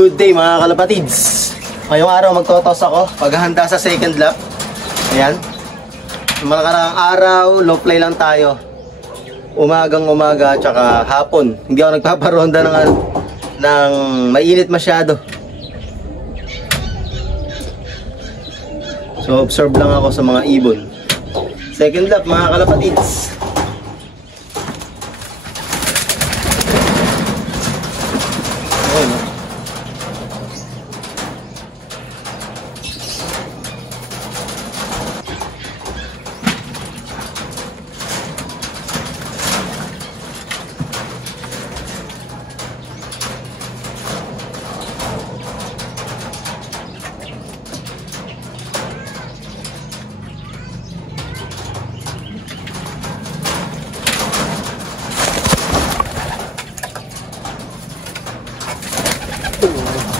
good day mga kalapatids. Ngayong araw magtotos ako, paghahanda sa second lap. Ayan. Mga nakaraang araw, low play lang tayo. Umagang umaga, tsaka hapon. Hindi ako nagpaparonda ng mainit masyado. So observe lang ako sa mga ibon. Second lap mga kalapatids.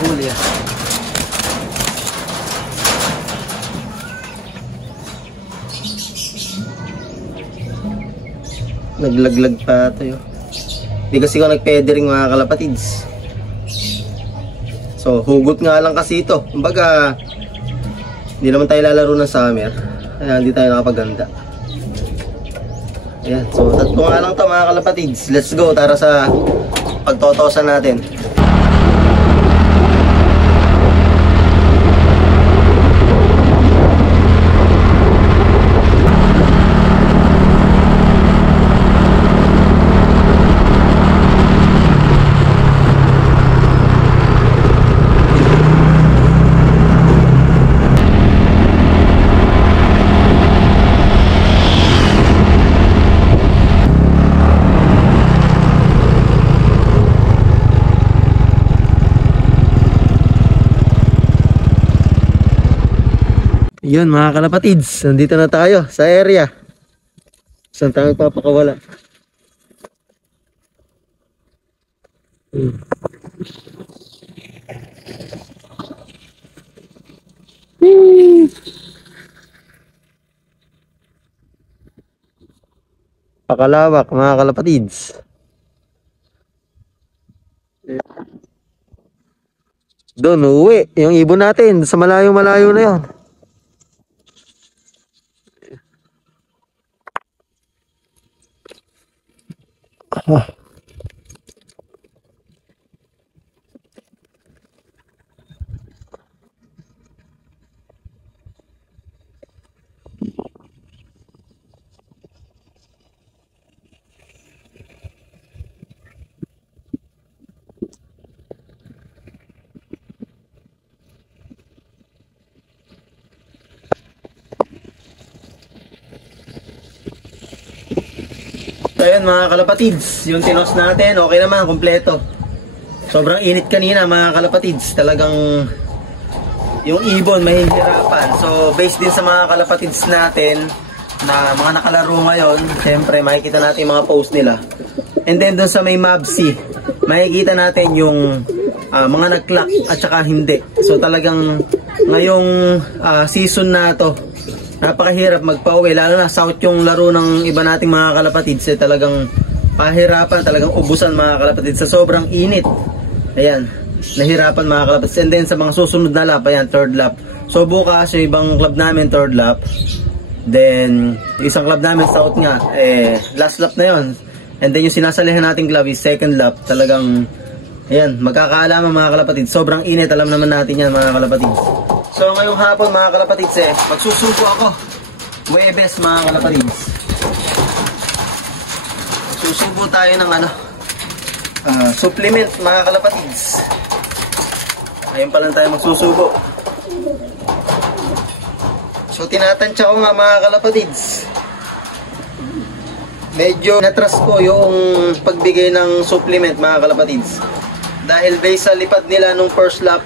Huli ah. Naglaglag pa tayo. Hindi kasi ako nagpedering mga kalapatids. So hugot nga lang kasi ito. Kumbaga hindi naman tayo lalaro ng summer, kaya hindi tayo nakapaganda. Ayan, so tatlo nga lang to mga kalapatids. Let's go, tara sa pagtotosan natin. Yun mga kalapatids, nandito na tayo sa area. Saan tayo papakawala? Pakalawak mga kalapatids. Doon uwi yung ibon natin sa malayo-malayo na yun. So ayun mga kalapatids, yung tinos natin okay naman, kompleto. Sobrang init kanina mga kalapatids, talagang yung ibon mahihirapan. So based din sa mga kalapatids natin na mga nakalaro ngayon, syempre makikita natin yung mga post nila. And then doon sa may Mabsi, makikita natin yung mga nag-clock at saka hindi. So talagang ngayong season na to, napakahirap magpa-uwi, lalo na south yung laro ng iba nating mga kalapatids, talagang pahirapan, talagang ubusan mga kalapatids sa sobrang init. Ayan, nahirapan mga kalapatids. And then sa mga susunod na lap, ayan, third lap. So bukas yung ibang club namin third lap, then isang club namin south nga, last lap na yon. And then yung sinasalihan nating club is second lap. Talagang ayan, magkakaalaman mga kalapatids, sobrang init, alam naman natin yan mga kalapatids. So ngayong hapon mga kalapatids magsusubo ako. Huwebes mga kalapatids. Susubo tayo ng supplement mga kalapatids. Ayun pa lang tayo magsusubo. So tinatansya ko nga mga kalapatids. Medyo natras ko yung pagbigay ng supplement mga kalapatids. Dahil based sa lipad nila nung first lap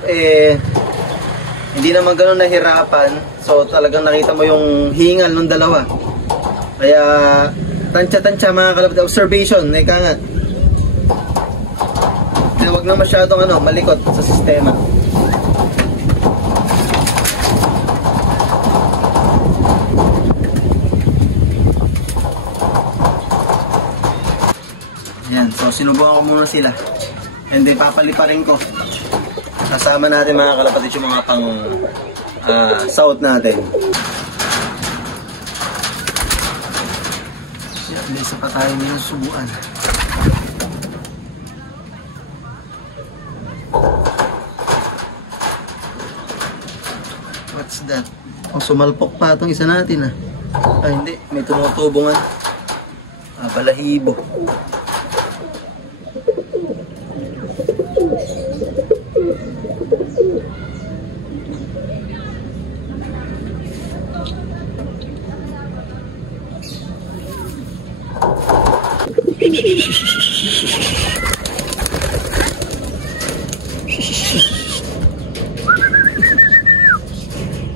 hindi naman gano'n nahirapan. So talagang nakita mo yung hingal nung dalawa. Kaya tansya-tansya mga kalapatids. Observation, ika nga. Huwag na masyadong malikot sa sistema. Yan, so sinubukan ko muna sila. And then papaliparin ko. Kasama natin mga kalapatid yung mga pang south natin. Yan, isa pa tayo nyung subuan. What's that? Oh, sumalpok pa itong isa natin Ay hindi, may tumutubong balahibo.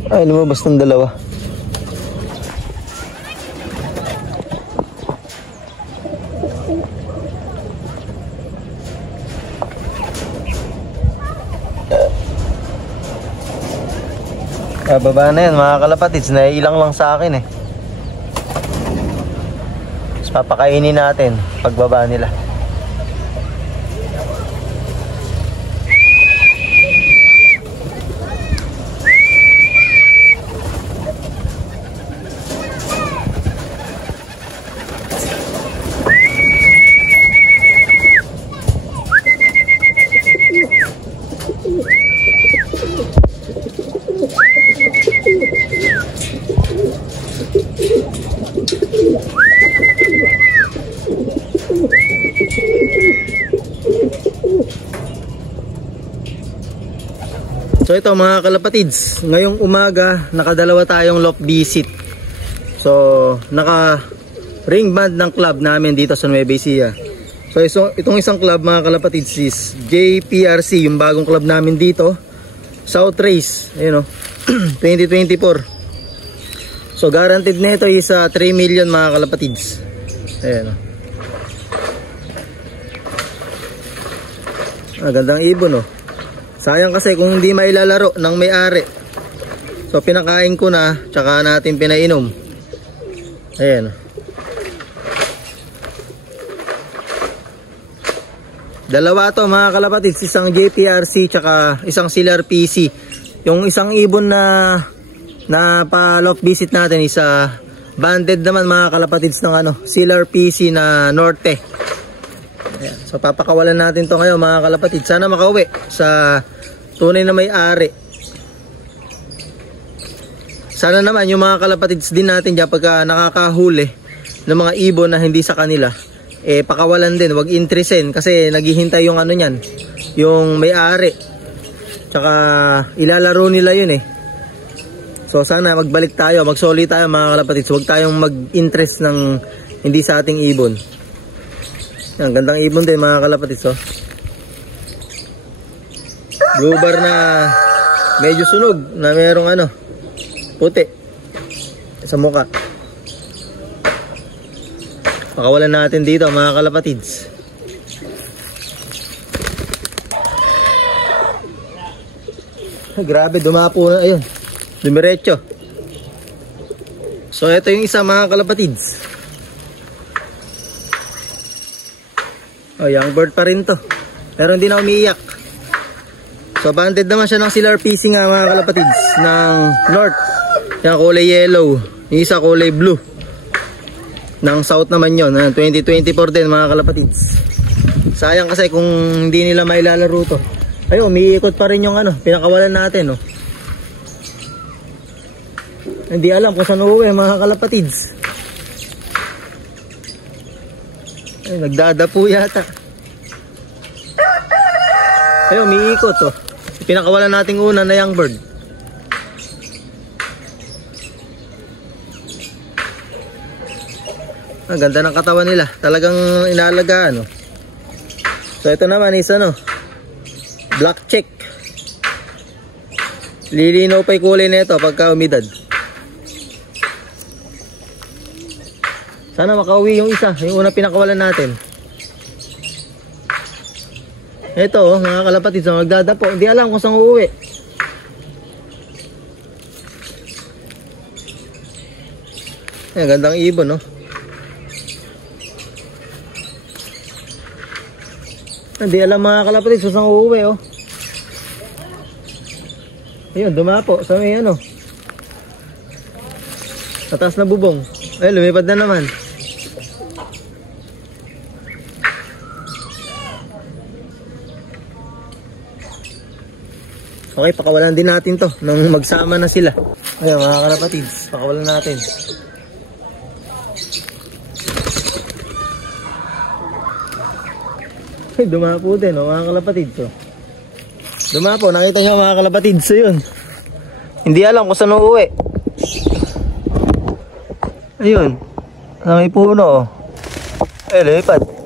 Ay, lumabas ng dalawa. Baba na yan mga kalapatids, naiilang lang sa akin Tapos papakainin natin pagbaba nila. So ito mga kalapatids, ngayong umaga nakadalawa tayong loft visit. So naka ring band ng club namin dito sa Nueva Ecija. So itong isang club mga kalapatids is JPRC, yung bagong club namin dito, South Race, ayun 2024. So guaranteed nito is 3 million mga kalapatids. Ayun gandang ibon Sayang kasi kung hindi mailalaro ng may-ari. So pinakain ko na, tsaka natin pinainom. Ayan. Dalawa to mga kalapatids, isang JPRC tsaka isang Silver PC. Yung isang ibon na pa-loft visit natin is banded naman mga kalapatids ng Silver PC na Norte. Ayan. So papakawalan natin to ngayon mga kalapatid. Sana makauwi sa tunay na may-ari. Sana naman yung mga kalapatids din natin dyan pagka nakakahuli ng mga ibon na hindi sa kanila, pakawalan din, wag interesin kasi naghihintay yung niyan, yung may-ari. Tsaka ilalaro nila yun So sana magbalik tayo, magsoli tayo mga kalapatids. Wag tayong mag-interest ng hindi sa ating ibon. Ang gandang ibon din mga kalapatids Blue bar na medyo sunog, na merong puti sa mukha. Pakawalan natin dito mga kalapatids. Grabe, dumapo na, ayun, dumiretso. So ito yung isa mga kalapatids. Young bird pa rin to, pero hindi na umiiyak. So banded naman siya ng Silver PC nga mga kalapatids, ng North. Yung kulay yellow, yung isa kulay blue. Ng South naman yon, 2024 din mga kalapatids. Sayang kasi kung hindi nila mailalaro to. Ayun, umiikot pa rin yung pinakawalan natin Hindi alam kung saan uuwi mga kalapatids. Ay, nagdadapo yata. Ayun, umiikot pinakawalan nating una na young bird. Ang ganda ng katawan nila, talagang inaalagaan So ito naman is black check. Lilinaw pa yung kulay nito pagka umidad. Sana makauwi yung isa, yung una pinakawalan natin. Ito mga kalapatid, so magdadapo. Hindi alam kung saan uuwi. Ayan, gandang ibon Hindi alam mga kalapatid kung saan uuwi Ayun, dumapo sa may ano. Sa taas na bubong. Ay, lumipad na naman. Okay, pakawalan din natin to nung magsama na sila. Ayun mga kalapatids, pakawalan natin. Ay, dumapo din mga kalapatids. Oh. Dumapo, nakita nyo mga kalapatids. So yun. Hindi alam kung saan uuwi. Ayun. May puno. Oh. Ay, lumipad.